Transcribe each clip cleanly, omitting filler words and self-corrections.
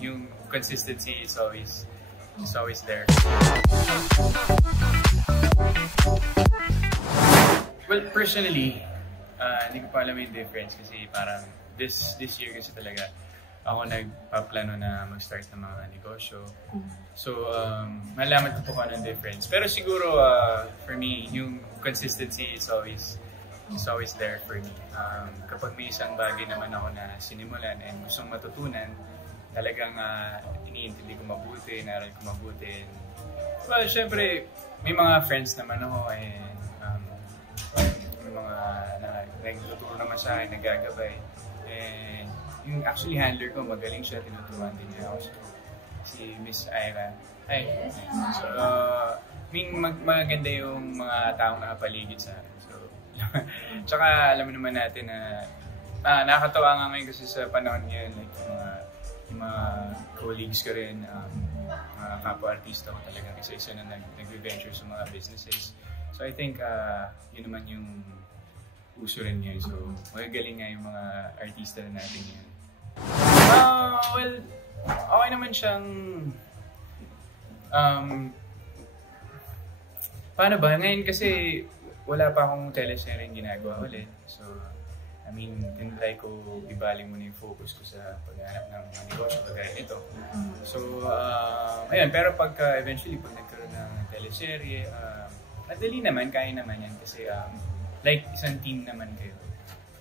yung consistency is always there. Well, personally, hindi ko pa alam yung difference kasi parang this year kasi talaga ako nagpaplano na mag-start ng mga negosyo. So, malaman ko po kung anong difference. Pero siguro, for me, yung consistency is always there for me. Kapag may isang bagay naman ako na sinimulan and gustong matutunan, talagang iniintindi ko mabuti, naral ko mabuti. Well, syempre, may mga friends naman ako and may mga nagtuturo naman sa akin, nagagabay. And yung actually handler ko, magaling siya, tinuturuan din niya ako. Si Miss Ira. Hi. So, maganda yung mga taong nakapaligid sa akin. So, tsaka alam naman natin na nakakatawa nga ngayon kasi sa panahon ngayon, like yung mga colleagues ko rin, mga kapwa-artista ko talaga kasi isa na nag-venture sa mga businesses. So I think yun naman yung uso rin ngayon. So magagaling nga yung mga artista na natin yun. Well, okay naman siyang paano ba? Ngayon kasi wala pa akong teleserye ginagawa ulit. So I mean, tinry ko ibaling muna yung focus ko sa paghanap ng mga negosyo kagaya ito. So, ayun, pero eventually pag nagkaroon ng teleserye, madali naman, kaya naman yan kasi like isang team naman kayo,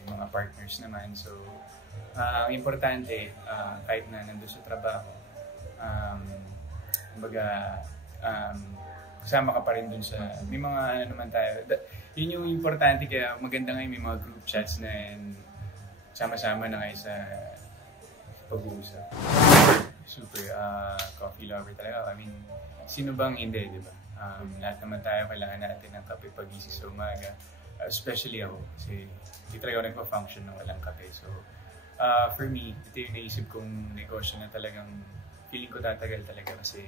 yung mga partners naman. So, importante, kahit na nandun sa trabaho, kumbaga, kasama ka pa rin dun sa, may mga ano naman tayo. Yun yung importante, kaya maganda ngayon may mga group chats na sama-sama na kayo sa pag-uusap. Super coffee lover talaga. I mean, sino bang hindi, di ba? Lahat naman tayo kailangan natin ng kape pag-gising sa umaga. Especially ako, kasi hindi talaga ako nagpa-function ng walang kape. So, for me, ito yung naisip kong negosyo na talagang feeling ko tatagal talaga kasi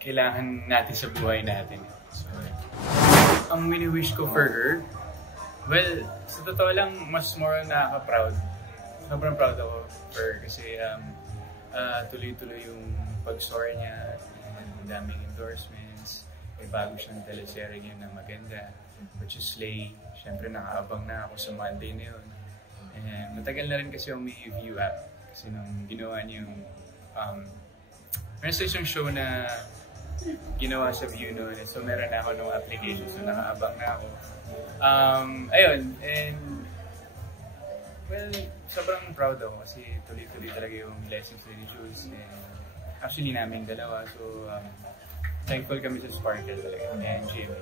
kailangan natin sa buhay natin. So, ang mini-wish ko for her, well, sa totoo lang, mas more nakaka-proud. Sobrang proud ako for her kasi tuloy-tuloy yung pag-soar niya, ang daming endorsements, may bago siyang teleserye yun na maganda, which is Slay. Siyempre nakaabang na ako sa Monday na yun. And matagal na rin kasi yung may view app kasi nung ginawa niya yung meron sa isang show na ginawa sa View noon. So meron na ako ng application, so nakaabang na ako. Ayun, and well, sobrang proud ako kasi tuloy-tuloy talaga yung lessons ni Jules and actually naming dalawa. So thankful kami sa Sparkle talaga and Jimmy.